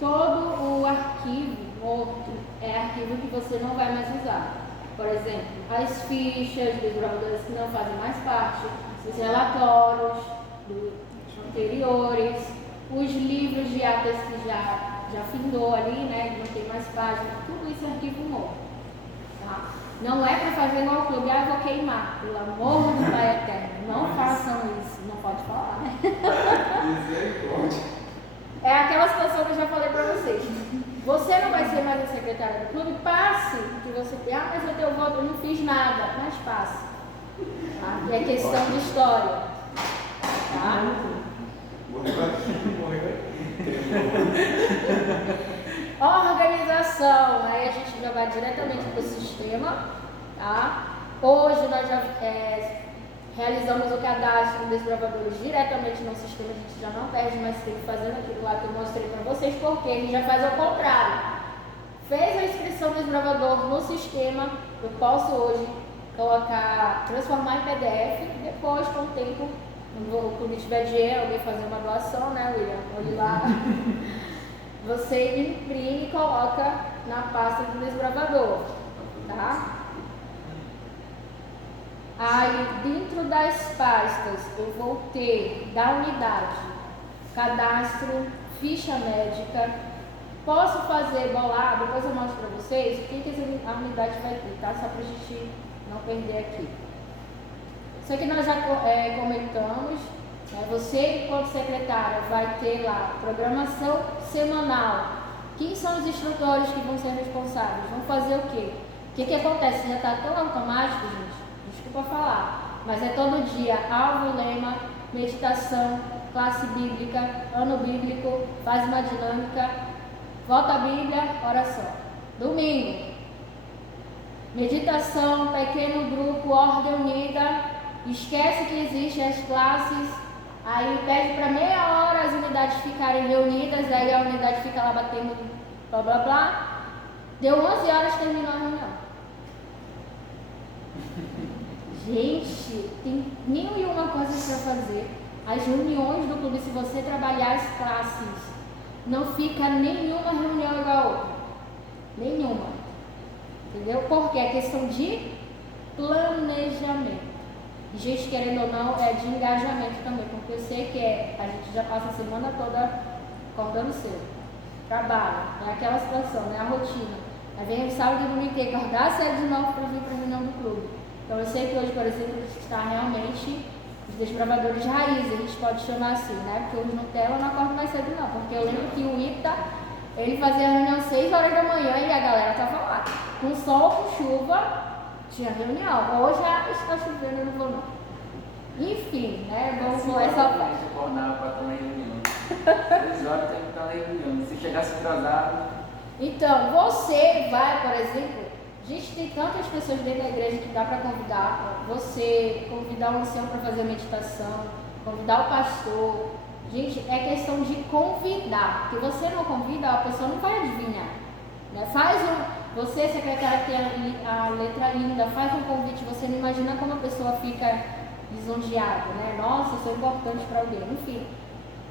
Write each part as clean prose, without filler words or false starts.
todo o arquivo morto é arquivo que você não vai mais usar. Por exemplo, as fichas dos desbravadores que não fazem mais parte, os relatórios anteriores, os livros de atas que já findou ali, né, não tem mais página, tudo isso é arquivo morto. Tá? Não é para fazer igual o clube, vou queimar, pelo amor do Pai Eterno, não façam isso, não pode falar, né? É aquela situação que eu já falei para vocês. Você não vai ser mais a secretária do clube, passe que você tem, mas eu tenho voto, eu não fiz nada, mas passe. Tá? E é questão de história. Tá? Organização, aí a gente já vai diretamente para o sistema. Tá? Hoje nós já realizamos o cadastro dos desbravadores diretamente no sistema, a gente já não perde mais tempo fazendo aquilo lá que eu mostrei para vocês, porque a gente já faz ao contrário. Fez a inscrição do desbravador no sistema, eu posso hoje transformar em PDF, depois com o tempo, quando tiver dinheiro, alguém fazer uma doação, né, William? Olhe lá. Você imprime e coloca na pasta do desbravador, tá? Aí, dentro das pastas, eu vou ter da unidade, cadastro, ficha médica. Posso fazer bolar, depois eu mostro para vocês o que a unidade vai ter, tá? Só para a gente não perder aqui. Isso aqui nós já comentamos. Você, enquanto secretária, vai ter lá programação semanal. Quem são os instrutores que vão ser responsáveis? Vão fazer o quê? O que acontece? Já está tão automático, gente. Desculpa falar, mas é todo dia alvo, lema, meditação, classe bíblica, ano bíblico, faz uma dinâmica, volta à Bíblia, oração. Domingo, meditação, pequeno grupo, ordem unida, esquece que existem as classes, aí pede para meia hora as unidades ficarem reunidas, aí a unidade fica lá batendo blá blá blá. Deu 11 horas, terminou a reunião. Gente, tem mil e uma coisas para fazer. As reuniões do clube, se você trabalhar as classes, não fica nenhuma reunião igual a outra. Nenhuma. Entendeu? Porque é questão de planejamento. E, gente, querendo ou não, é de engajamento também. Porque eu sei que a gente já passa a semana toda acordando cedo. Trabalho, é aquela situação, né? A rotina. Aí vem o sábado e domingo, tem que acordar cedo de novo para vir para a reunião do clube. Então eu sei que hoje, por exemplo, a gente está realmente os desbravadores de raiz, a gente pode chamar assim, né? Porque hoje no Tela não acordo mais cedo não, porque eu lembro que o Ita, ele fazia a reunião às 6 horas da manhã e a galera estava lá. Com sol, com chuva, tinha reunião. Hoje está chovendo, eu não vou não. Enfim, né? Vamos pular essa parte. Eu acordava para estar na reunião. 3 horas tem que estar na reunião. Se chegasse atrasado... Então, você vai, por exemplo... Gente, tem tantas pessoas dentro da igreja que dá para convidar. Você convidar o ancião para fazer a meditação, convidar o pastor. Gente, é questão de convidar. Porque você não convida, a pessoa não vai adivinhar. Né? Você, secretária, que tem a letra linda, faz um convite. Você não imagina como a pessoa fica lisonjeada, né? Nossa, eu sou importante para alguém. Enfim,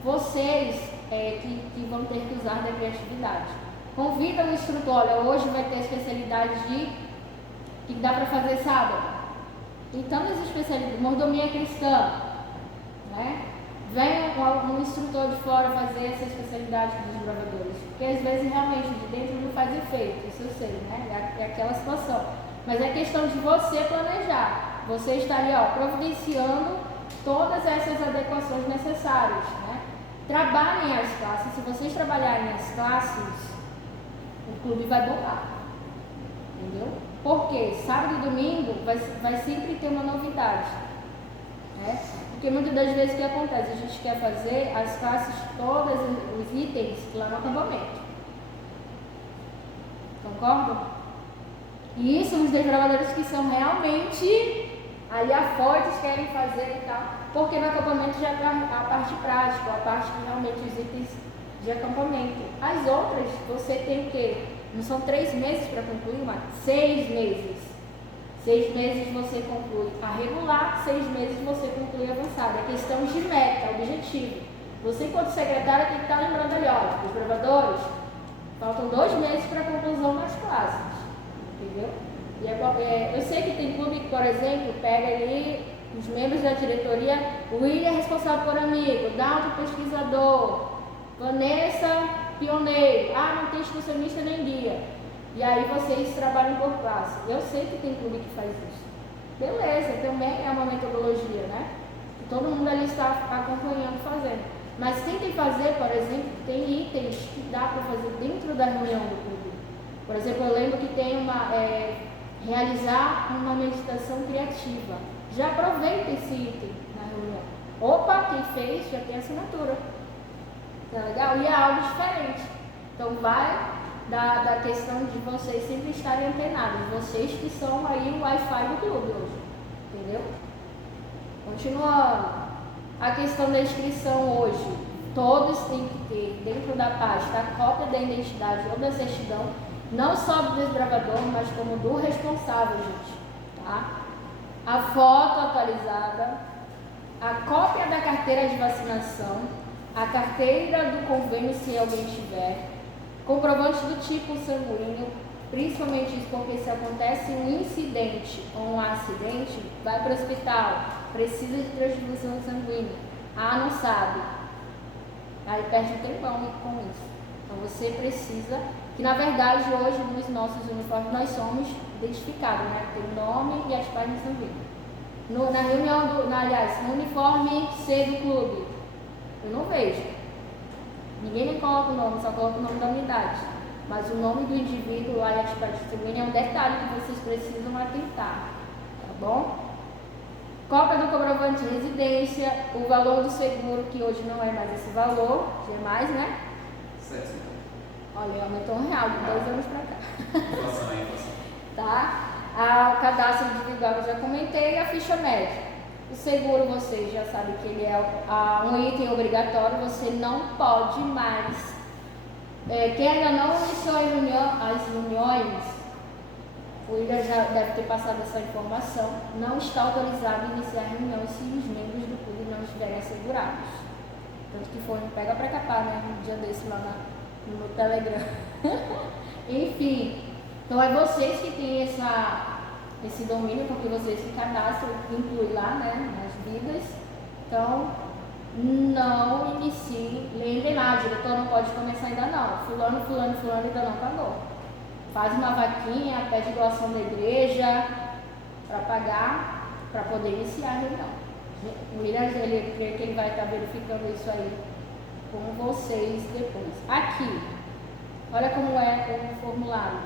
vocês que vão ter que usar da criatividade. Convida o instrutor, olha, hoje vai ter a especialidade que dá para fazer sábado. Tem tantas especialidades, mordomia cristã, né? Vem um instrutor de fora fazer essa especialidade dos desbravadores, porque às vezes realmente de dentro não faz efeito, isso eu sei, né? É aquela situação. Mas é questão de você planejar. Você está ali, ó, providenciando todas essas adequações necessárias, né? Trabalhem as classes. Se vocês trabalharem as classes, o clube vai bombar, entendeu? Porque sábado e domingo vai sempre ter uma novidade, né? Porque muitas das vezes o que acontece? A gente quer fazer as classes, todos os itens lá no acampamento. Concordam? E isso os desbravadores que são realmente ali fortes querem fazer e tal. Porque no acampamento já está a parte prática, a parte que realmente os itens de acampamento. As outras, você tem que, não são 3 meses para concluir, mas 6 meses. 6 meses você conclui a regular, 6 meses você conclui a avançada. É questão de meta, objetivo. Você, enquanto secretária, tem que estar lembrando ali, ó, os desbravadores, faltam 2 meses para a conclusão das classes, entendeu? E eu sei que tem clube que, por exemplo, pega ali os membros da diretoria, o William é responsável por amigo, Dalton pesquisador, Vanessa pioneiro, não tem excursionista nem guia. E aí vocês trabalham por classe. Eu sei que tem clube que faz isso. Beleza, também é uma metodologia, né? Que todo mundo ali está acompanhando, fazendo. Mas tentem fazer, por exemplo, tem itens que dá para fazer dentro da reunião do clube. Por exemplo, eu lembro que tem realizar uma meditação criativa. Já aproveita esse item na reunião. Opa, quem fez já tem assinatura. Tá legal? E é algo diferente. Então vai da questão de vocês sempre estarem antenados. Vocês que são aí o Wi-Fi do clube hoje. Entendeu? Continuando. A questão da inscrição hoje. Todos têm que ter dentro da pasta a cópia da identidade ou da certidão. Não só do desbravador, mas como do responsável, gente. Tá? A foto atualizada. A cópia da carteira de vacinação. A carteira do convênio, se alguém tiver, comprovante do tipo sanguíneo, principalmente isso porque se acontece um incidente ou um acidente, vai para o hospital, precisa de transfusão sanguínea, não sabe, aí perde um tempão com isso. Então você precisa, que na verdade hoje nos nossos uniformes nós somos identificados, né? Tem o nome e as páginas sanguíneas. Na reunião, no uniforme C do clube, eu não vejo. Ninguém nem coloca o nome, só coloca o nome da unidade. Mas o nome do indivíduo lá e a atividade sanguínea é um detalhe que vocês precisam atentar. Tá bom? Cópia do comprovante de residência, o valor do seguro, que hoje não é mais esse valor, já é mais, né? Certo. Olha, aumentou R$1 de 2 anos pra cá. Inflação. Tá? O cadastro individual eu já comentei, a ficha médica. O seguro, vocês já sabem que ele é um item obrigatório, você não pode mais. Quem ainda não iniciou as reuniões, o William já deve ter passado essa informação, não está autorizado a iniciar reuniões se os membros do clube não estiverem assegurados. Tanto que foi um pega pra capar, né? Um dia desse lá no Telegram. Enfim, então é vocês que têm esse domínio, porque vocês se cadastram, inclui lá, né, nas vidas. Então, não inicie, lembrem lá, o diretor não pode começar ainda não. Fulano ainda não pagou. Faz uma vaquinha, pede doação da igreja para pagar, para poder iniciar a reunião. O William, ele crê que ele vai estar verificando isso aí com vocês depois. Aqui, olha como é o formulário,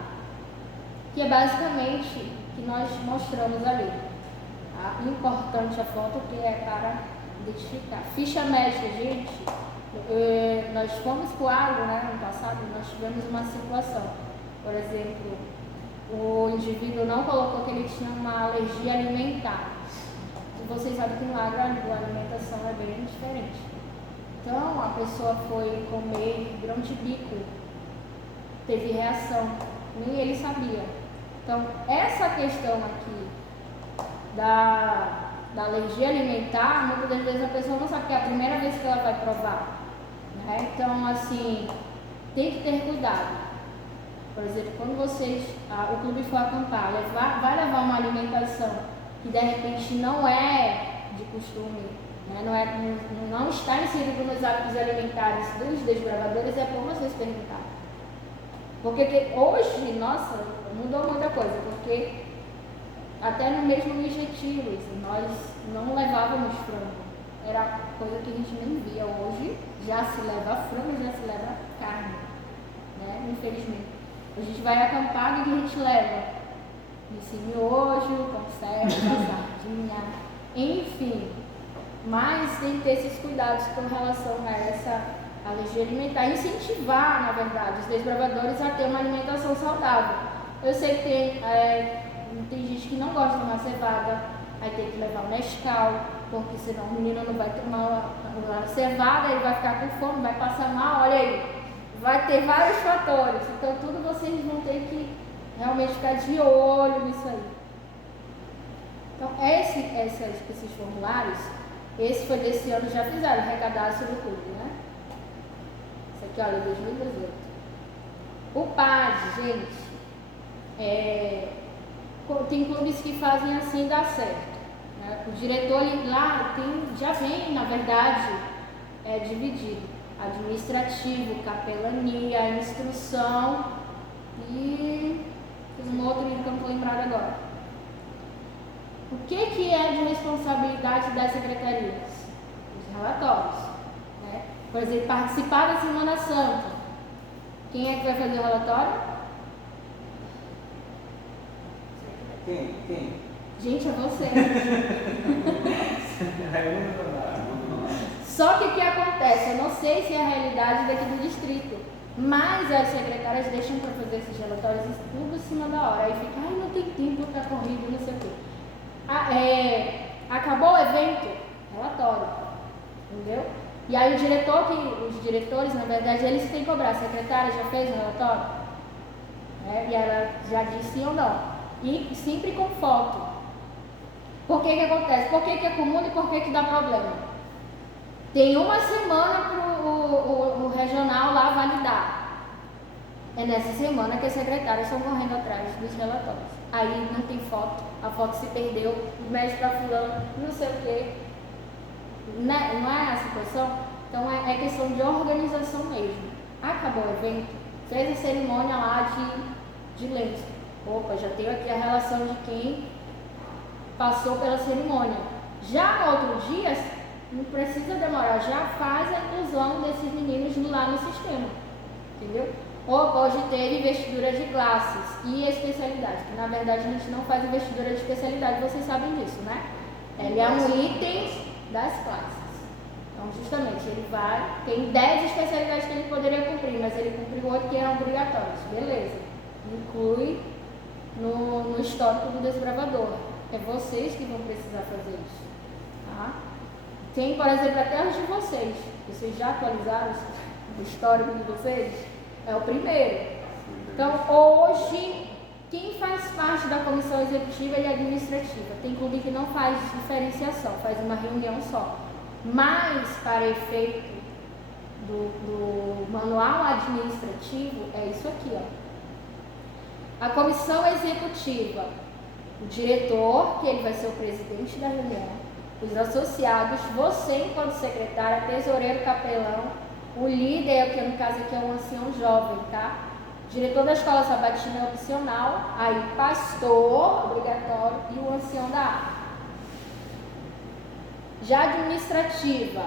que é basicamente que nós mostramos ali. Tá? Importante a foto, que é para identificar. Ficha médica, gente. Nós fomos para o agro, né? No passado, nós tivemos uma situação. Por exemplo, o indivíduo não colocou que ele tinha uma alergia alimentar. Vocês sabem que no agro a alimentação é bem diferente. Então, a pessoa foi comer grão de bico, teve reação, nem ele sabia. Então, essa questão aqui da alergia alimentar, muitas das vezes a pessoa não sabe que é a primeira vez que ela vai provar. Né? Então, assim, tem que ter cuidado. Por exemplo, quando o clube for acampar, vai levar uma alimentação que de repente não é de costume, né? não está inserido nos hábitos alimentares dos desbravadores, é bom vocês perguntarem. Porque hoje, nossa, mudou muita coisa, porque até no mesmo objetivo, nós não levávamos frango. Era coisa que a gente nem via. Hoje já se leva frango, já se leva carne, né? Infelizmente. A gente vai acampar, o que a gente leva? Esse miojo, conserva, sardinha, enfim. Mas tem que ter esses cuidados com relação a essa alergia alimentar. Incentivar, na verdade, os desbravadores a ter uma alimentação saudável. Eu sei que tem gente que não gosta de tomar cevada, aí tem que levar o Nescau, porque senão o menino não vai tomar uma cevada, ele vai ficar com fome, vai passar mal, olha aí. Vai ter vários fatores, então tudo vocês vão ter que realmente ficar de olho nisso aí. Então, esses formulários, Esse foi desse ano, já fizeram, arrecadasse do clube, né? Isso aqui, olha, 2018. O PAD, gente, tem clubes que fazem assim e dá certo. Né? O diretor lá já vem, na verdade, dividido. Administrativo, capelania, instrução e fiz um outro que eu não estou lembrado agora. O que é de responsabilidade das secretarias? Os relatórios. Né? Por exemplo, participar da Semana Santa. Quem é que vai fazer o relatório? Quem? Gente, é você. Só que o que acontece? Eu não sei se é a realidade daqui do distrito, mas as secretárias deixam para fazer esses relatórios tudo em cima da hora. Aí fica, não tem tempo, tá corrido, não sei o quê. Acabou o evento, relatório, entendeu? E aí os diretores, na verdade, eles têm que cobrar. A secretária já fez o relatório? E ela já disse sim ou não. E sempre com foto. Por que acontece? Por que é comum e por que dá problema? Tem uma semana para o regional lá validar. É nessa semana que as secretárias estão correndo atrás dos relatórios. Aí não tem foto, a foto se perdeu, mexe para fulano, não sei o quê. Não é a situação? Então é questão de organização mesmo. Acabou o evento, fez a cerimônia lá de lenço. Opa, já tenho aqui a relação de quem passou pela cerimônia. Já no outro dia, não precisa demorar, já faz a inclusão desses meninos lá no sistema, entendeu? Opa, hoje teve investidura de classes e especialidade, que na verdade a gente não faz investidura de especialidade, vocês sabem disso, né? Ele é um item das classes. Então, justamente, ele tem 10 especialidades que ele poderia cumprir, mas ele cumpriu 8 que eram obrigatórios, beleza. Inclui no histórico do desbravador. É vocês que vão precisar fazer isso, tá? Tem, por exemplo, até os de vocês. Vocês já atualizaram o histórico de vocês? É o primeiro. Então, hoje, quem faz parte da comissão executiva e administrativa? Tem clube que não faz diferenciação, faz uma reunião só. Mas, para efeito do manual administrativo, é isso aqui, ó. A comissão executiva, o diretor, que ele vai ser o presidente da reunião, os associados, você enquanto secretária, tesoureiro, capelão, o líder, que no caso aqui é um ancião jovem, tá? Diretor da escola sabatina é opcional, aí pastor, obrigatório, e o ancião da APA. Já administrativa,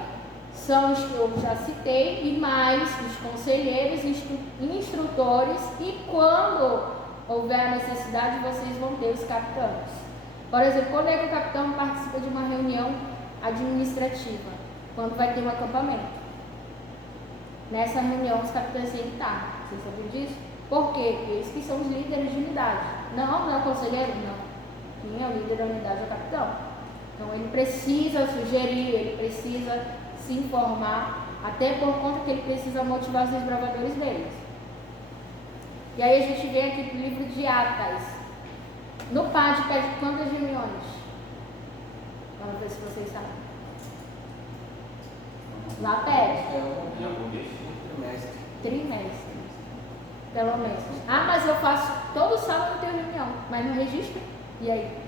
são os que eu já citei, e mais os conselheiros, instrutores, e quando houver a necessidade, vocês vão ter os capitães. Por exemplo, quando é que o capitão participa de uma reunião administrativa? Quando vai ter um acampamento. Nessa reunião, os capitães têm que estar. Vocês sabiam disso? Por quê? Eles que são os líderes de unidade. Não é o conselheiro? Não. Quem é o líder da unidade é o capitão. Então, ele precisa sugerir, ele precisa se informar, até por conta que ele precisa motivar os desbravadores deles. E aí a gente vem aqui para o livro de atas. No PAD pede quantas reuniões? Vamos ver se vocês sabem. Lá pede. Trimestre. Pelo menos. Ah, mas eu faço todo sábado, eu tenho reunião, mas não registro. E aí?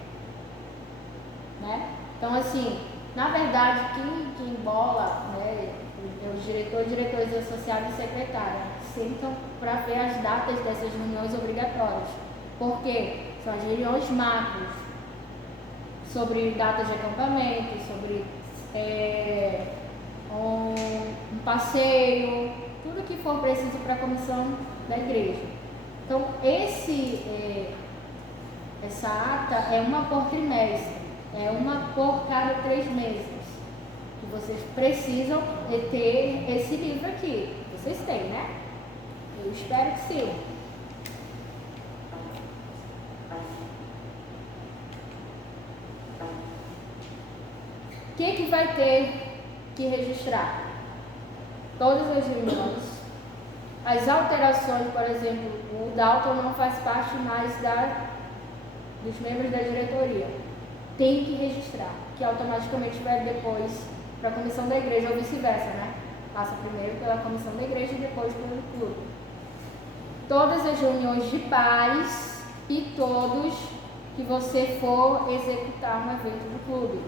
Né? Então, assim, na verdade, quem embola, né, os diretores associados e secretária, sentam para ver as datas dessas reuniões obrigatórias. Por quê? São as reuniões macros, sobre datas de acampamento, sobre um passeio, tudo que for preciso para a comissão da igreja. Então, essa ata é uma por trimestre, é uma por cada 3 meses. Que vocês precisam ter esse livro aqui. Vocês têm, né? Eu espero que sim. O que vai ter que registrar? Todas as reuniões, as alterações, por exemplo, o Dalton não faz parte mais dos membros da diretoria. Tem que registrar, que automaticamente vai depois para a comissão da igreja ou vice-versa, né? Passa primeiro pela comissão da igreja e depois pelo clube. Todas as reuniões de paz e todos que você for executar um evento do clube.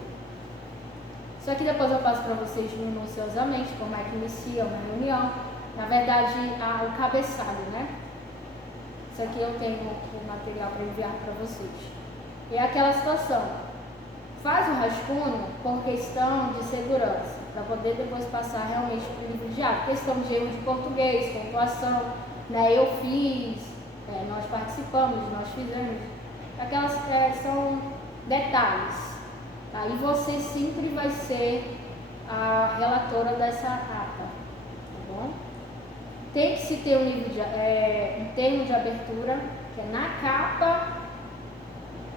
Isso aqui depois eu passo para vocês minuciosamente como é que inicia uma reunião. Na verdade, o cabeçalho, né? Isso aqui eu tenho o material para enviar para vocês. É aquela situação. Faz o rascunho por questão de segurança, para poder depois passar realmente para o livro de ato. Questão de erro de português, pontuação, né? Eu fiz, nós participamos, nós fizemos. Aquelas são detalhes. Tá? E você sempre vai ser a relatora dessa ata. Tá bom? Tem que se ter um termo de abertura, que é na capa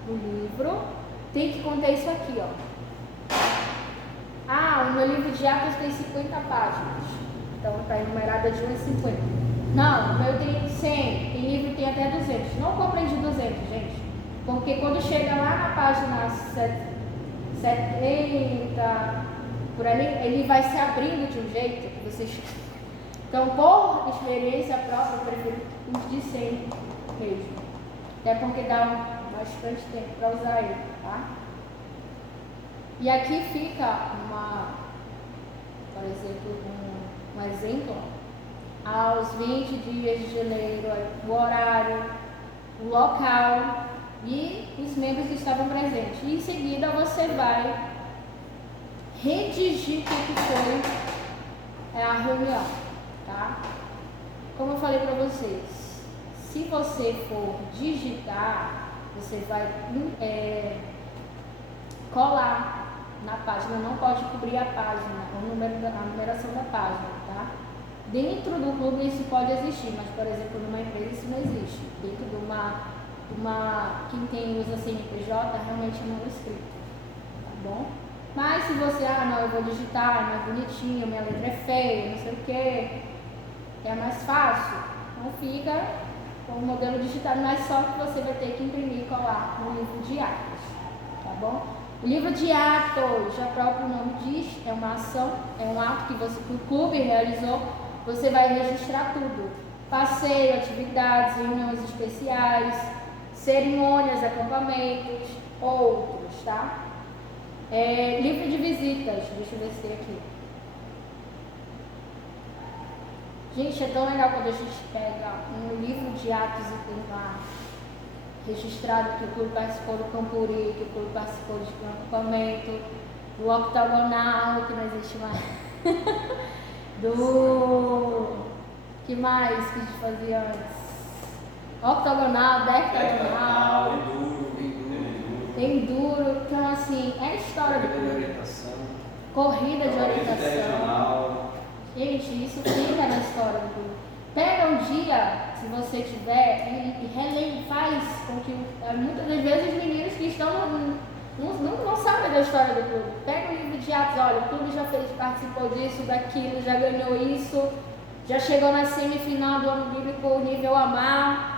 do livro. Tem que conter isso aqui, ó. O meu livro de atas tem 50 páginas. Então está enumerada de 1 a 50. Não, o meu tem 100. Tem livro que tem até 200. Não comprem de 200, gente. Porque quando chega lá na página 70, por ali, ele vai se abrindo de um jeito que vocês... Então, por experiência própria, eu prefiro uns de 100 mesmo. Até porque dá bastante tempo para usar ele, tá? E aqui fica por exemplo, um exemplo. Aos 20 dias de janeiro, o horário, o local e os membros que estavam presentes. E em seguida você vai redigir o que foi a reunião, tá? Como eu falei para vocês, se você for digitar, você vai colar na página, não pode cobrir a página, a numeração da página, tá? Dentro do clube isso pode existir, mas, por exemplo, numa empresa isso não existe. Dentro de quem usa CNPJ, realmente não é escrito, tá bom? Mas se você, não, eu vou digitar, é mais bonitinho, minha letra é feia, não sei o que, é mais fácil, então fica com o modelo digitado, mas só que você vai ter que imprimir e colar no livro de atos, tá bom? O livro de atos, já o próprio nome diz, é uma ação, é um ato que o clube realizou, você vai registrar tudo. Passeio, atividades, reuniões especiais, cerimônias, acampamentos, outros, tá? Livro de visitas, deixa eu ver se tem aqui. Gente, é tão legal quando a gente pega um livro de atos e tem lá registrado que o clube participou do Campuri, que o clube participou de um acampamento, do octagonal, que não existe mais, que mais que a gente fazia antes? Octagonal, dectagonal, enduro, então assim, é história do clube. Corrida de orientação. Gente, isso fica na história do clube. Pega um dia, se você tiver, e faz com que muitas das vezes os meninos que estão não sabem da história do clube. Pega um livro de atos, olha, o clube já participou disso, daquilo, já ganhou isso, já chegou na semifinal do ano bíblico nível Amar.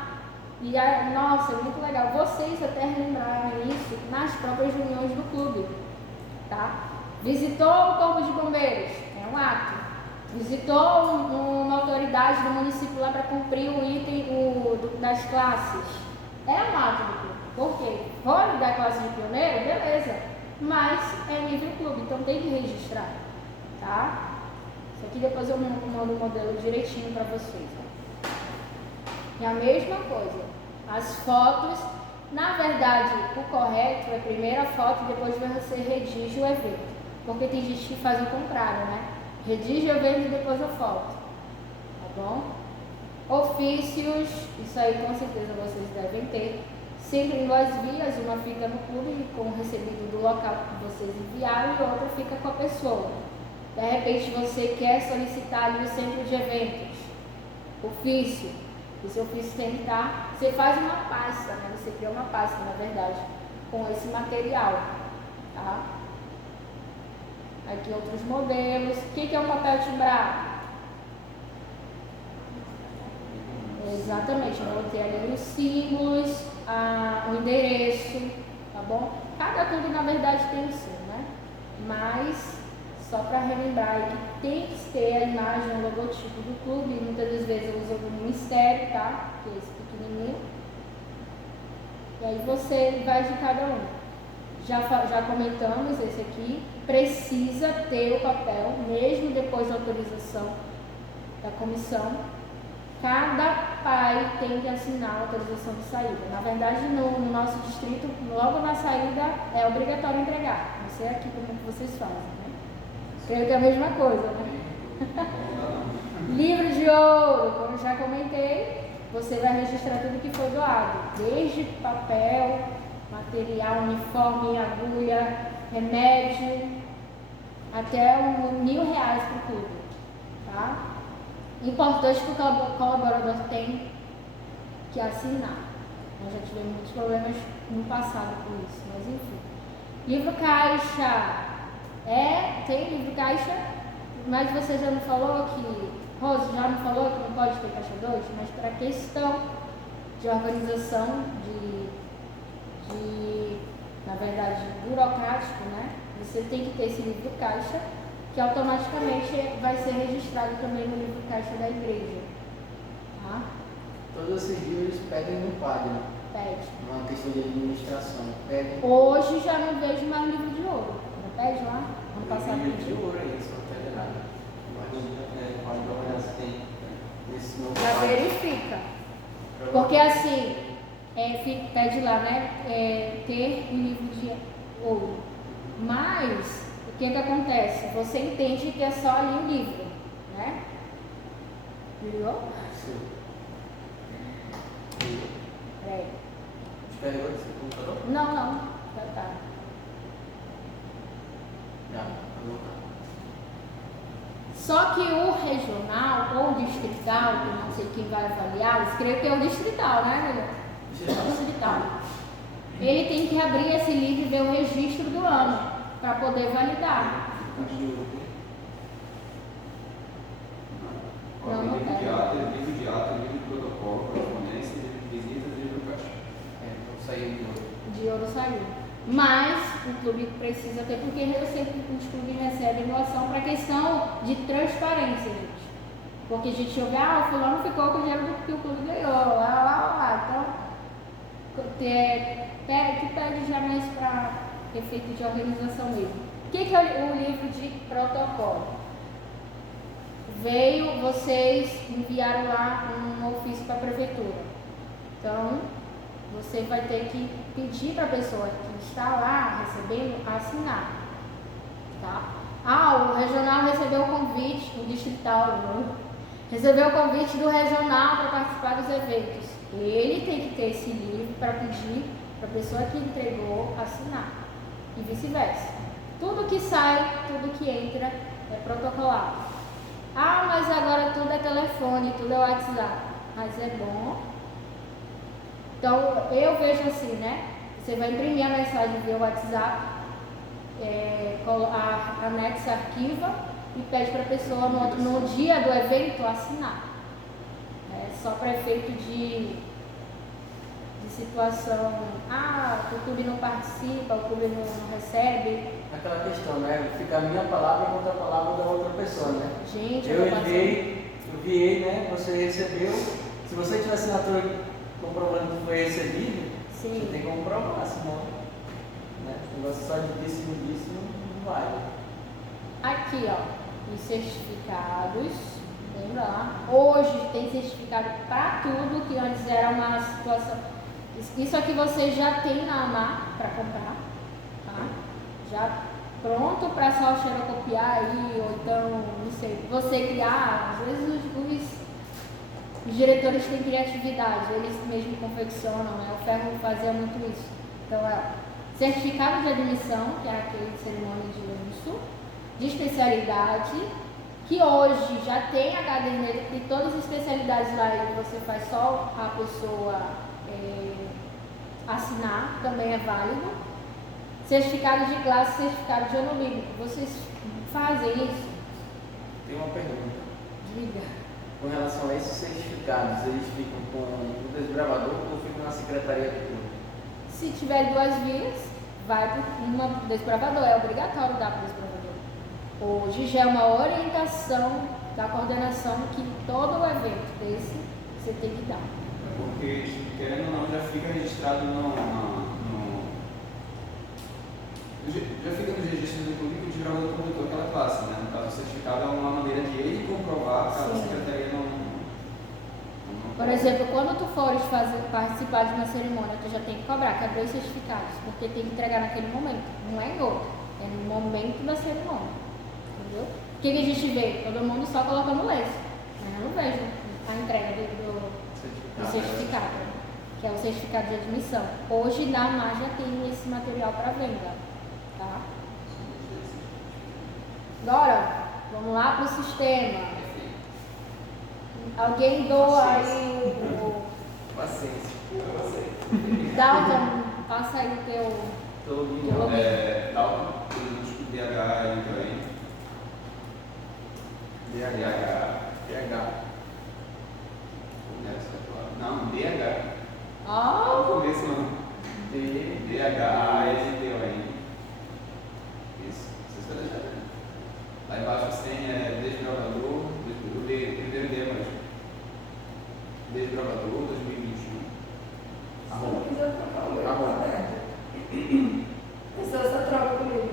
E nossa, é muito legal vocês até relembrarem isso nas próprias reuniões do clube, tá? Visitou o corpo de bombeiros, é um ato. Visitou uma autoridade do município lá para cumprir o item das classes, é um ato do clube. Por quê? Vou dar classe de pioneiro, beleza, mas é nível clube, então tem que registrar, tá? Isso aqui depois eu mando o modelo direitinho para vocês, ó. É a mesma coisa. As fotos, na verdade, o correto é a primeira foto e depois você redige o evento. Porque tem gente que faz o contrário, né? Redige o evento e depois a foto. Tá bom? Ofícios, isso aí com certeza vocês devem ter. Sempre em duas vias, uma fica no clube com o recebido do local que vocês enviaram e outra fica com a pessoa. De repente você quer solicitar ali o centro de eventos. Ofício. O seu ofício tem que estar. Você faz uma pasta, né? Você cria uma pasta, na verdade, com esse material, tá? Aqui outros modelos. O que é um papel timbrado? Exatamente, eu vou ter ali os símbolos, o endereço, tá bom? Cada clube, na verdade, tem o seu, né? Mas só para relembrar aí que tem que ter a imagem, o logotipo do clube, muitas das vezes eu uso o mistério, tá? Que é esse pequenininho. E aí você vai de cada um. Já comentamos esse aqui, precisa ter o papel, mesmo depois da autorização da comissão. Cada pai tem que assinar a autorização de saída. Na verdade, no nosso distrito, logo na saída, é obrigatório entregar. Não sei aqui como que vocês fazem, né? Creio que é a mesma coisa, né? Livro de ouro, como já comentei, você vai registrar tudo que foi doado, desde papel, material, uniforme, agulha, remédio, até R$1.000 para o clube, tá? Importante que o colaborador tem que assinar. Nós já tivemos muitos problemas no passado com isso, mas enfim. Livro caixa. Tem livro caixa, mas você já não falou que... Rose já não falou que não pode ter caixa 2, mas para questão de organização, na verdade, burocrático, né? Você tem que ter esse livro caixa, que automaticamente vai ser registrado também no livro caixa da igreja. Tá? Todos esses livros pedem no padre, né? Pede. Uma questão de administração. Pedem. Hoje já não vejo mais livro de ouro. Não pede lá? Vamos passar livro aqui. de ouro aí, só não pede nada. Pode dar uma olhada se tem nesse novo Já padre. verifica. Porque assim, pede lá, né? Ter um livro de ouro. Mas, o que acontece? Você entende que é só ali um livro, né? Viu? Sim. Peraí. Descarregou desse computador? Não, já tá. Já, tá. Só que o regional ou o distrital, que não sei quem vai avaliar, escreve que é o distrital, né, Guilherme? Distrital. Ele tem que abrir esse livro e ver o registro do ano, para poder validar. Não, não livro de quero. ata, livro de ata, livro de protocolo, correspondência, livro de visitas, livro de caixa. Então saiu de ouro. De ouro saiu. Mas o clube precisa ter, porque os clubes recebem doação para questão de transparência, gente. Porque a gente ouve, o fulano ficou com o dinheiro do que o clube ganhou, lá. Então, que pede já mais para efeito de organização mesmo. O que é o livro de protocolo? Vocês enviaram lá um ofício para a prefeitura. Então, você vai ter que pedir para a pessoa que está lá recebendo assinar. Tá? O regional recebeu o convite, o distrital recebeu o convite do regional para participar dos eventos. Ele tem que ter esse livro para pedir para a pessoa que entregou assinar. E vice-versa. Tudo que sai, tudo que entra é protocolado. Mas agora tudo é telefone, tudo é WhatsApp. Mas é bom. Então, eu vejo assim, né? Você vai imprimir a mensagem via WhatsApp, anexa, arquiva e pede para a pessoa no dia do evento assinar. Só para efeito de situação, o clube não participa, o clube não recebe. Aquela questão, né? Fica a minha palavra contra a palavra da outra pessoa, né? Gente, eu enviei, né? Você recebeu. Se você tiver assinatura comprovando que foi recebido, Sim. você tem que comprovar, senão, né? O negócio só de disse não vai. Aqui, os certificados, lembra lá? Hoje tem certificado para tudo, que antes era uma situação. Isso aqui você já tem na AMAR para comprar, tá? Já pronto para só xerocopiar aí, ou então, não sei, você criar. Às vezes os diretores têm criatividade, eles mesmos confeccionam, né? O Ferro fazia muito isso. Então, certificado de admissão, que é aquele de cerimônia de uso, de especialidade, que hoje já tem a caderneta, tem todas as especialidades lá e você faz só a pessoa assinar, também é válido. Certificado de classe, certificado de ano bíblico. Vocês fazem isso? Tem uma pergunta. Diga. Com relação a esses certificados, eles ficam com o desbravador ou ficam na secretaria do clube? Se tiver 2 vias, vai para uma desbravador. É obrigatório dar para o desbravador. Hoje já é uma orientação da coordenação que todo evento desse você tem que dar. É porque, querendo ou não, já fica registrado já fica nos registros do público de jogador que completou aquela classe, né? No caso, o certificado é uma maneira de ele comprovar caso a Sim. secretaria não Por exemplo, quando tu fores participar de uma cerimônia, tu já tem que cobrar, que é 2 certificados, porque tem que entregar naquele momento, não é em outro, é no momento da cerimônia, entendeu? O que a gente vê? Todo mundo só colocando lenço, mas eu não vejo a entrega do certificado, que é o certificado de admissão. Hoje na AMAR já tem esse material para venda, tá? Agora, vamos lá para o sistema. Alguém doa aí o... Paciência. Dalton, passa aí o teu login. Dalton, DH entrou aí. DH. Não, DH. Ó, No começo não. DHASTON. Isso, vocês estão deixando. Lá embaixo você tem desbravador, o primeiro D, mas desbravador 2021. Arroba. Essa troca comigo.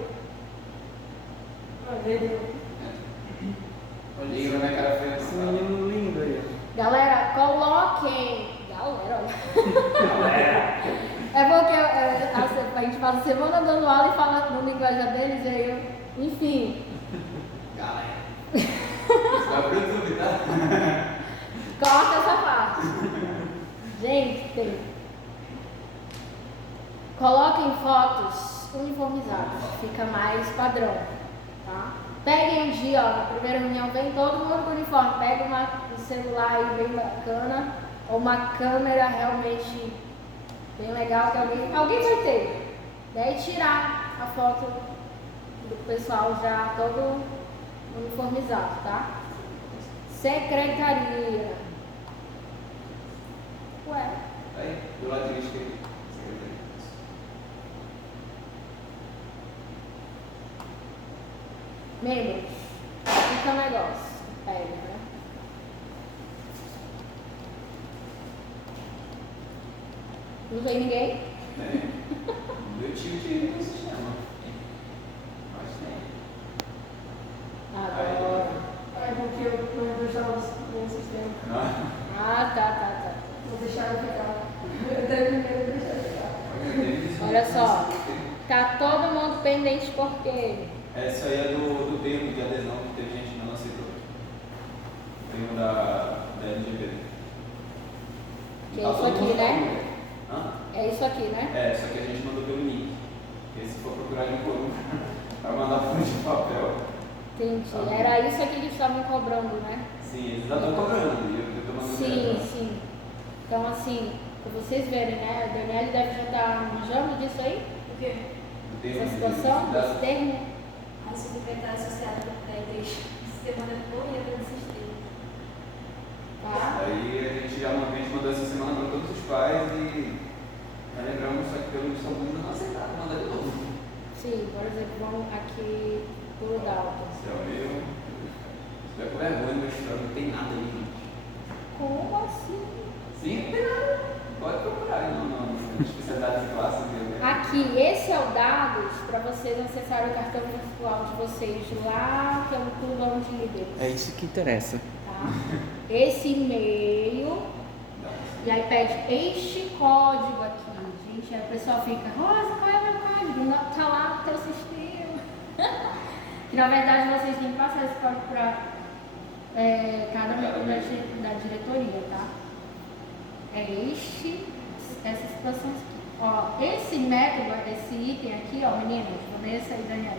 Olha na minha cara feia. Esse menino lindo aí. galera, coloquem. Galera, olha. É porque a gente passa a semana dando aula e fala no linguajar deles, e aí eu, enfim. Galera. Você vai pro YouTube, tá? Corta essa parte. Gente, coloquem fotos uniformizadas, fica mais padrão, tá? Peguem um dia, ó, na primeira reunião vem todo mundo com uniforme, pega um celular aí bem bacana, ou uma câmera realmente bem legal que alguém vai ter, né? E tirar a foto do pessoal já todo uniformizado, tá? Secretaria. Ué, Aí, do lado direito aqui. Secretaria. membros. Fica o negócio. Pega, né? Não vem ninguém? Meu tio tinha no sistema. Mas tem. Agora. É porque eu não deixava no sistema. Ah, tá. Vou deixar ele ficar. Eu terminei de deixar ele ficar. Olha só. Tá todo mundo pendente porque. Essa aí é do termo de adesão que teve gente que não aceitou. O termo da LGB. Que é isso aqui, né? Hã? É isso aqui, né? Só que a gente mandou pelo link. Porque se for procurar de um por um, vai mandar folha de papel. Entendi. Era isso aqui que eles estavam cobrando, né? Sim, eles já estão cobrando. E eu tô mandando direto. Sim. Então, assim, pra vocês verem, né? A Daniela deve já estar manjando disso aí? O quê? O termo Essa de- situação, da- esse termo? A secretária associada da igreja. Semana corrida para assistir. Tá? Aí a gente já mandou essa semana para todos os pais e já lembramos, só que pelo visto alguns não aceitaram, mandar de novo. Sim, por exemplo, vamos aqui pro Dalton. Esse é o meu. Se tiver com vergonha, meu história não tem nada ali, gente. Como assim? Sim, não tem nada. Pode procurar aí nas especialidades de classe. Né? Aqui, esse é o dados para vocês acessarem o cartão virtual de vocês lá, que é o clubão de líderes. É isso que interessa. Tá? Esse e-mail, e aí pede este código aqui. Gente, aí o pessoal fica, Rosa, qual é o meu código? Não, tá lá no teu sistema. Que na verdade vocês têm que passar esse código para cada membro da diretoria, tá? É essas situações aqui. Ó, esse método, esse item aqui, ó, meninas, Vanessa e Daniela,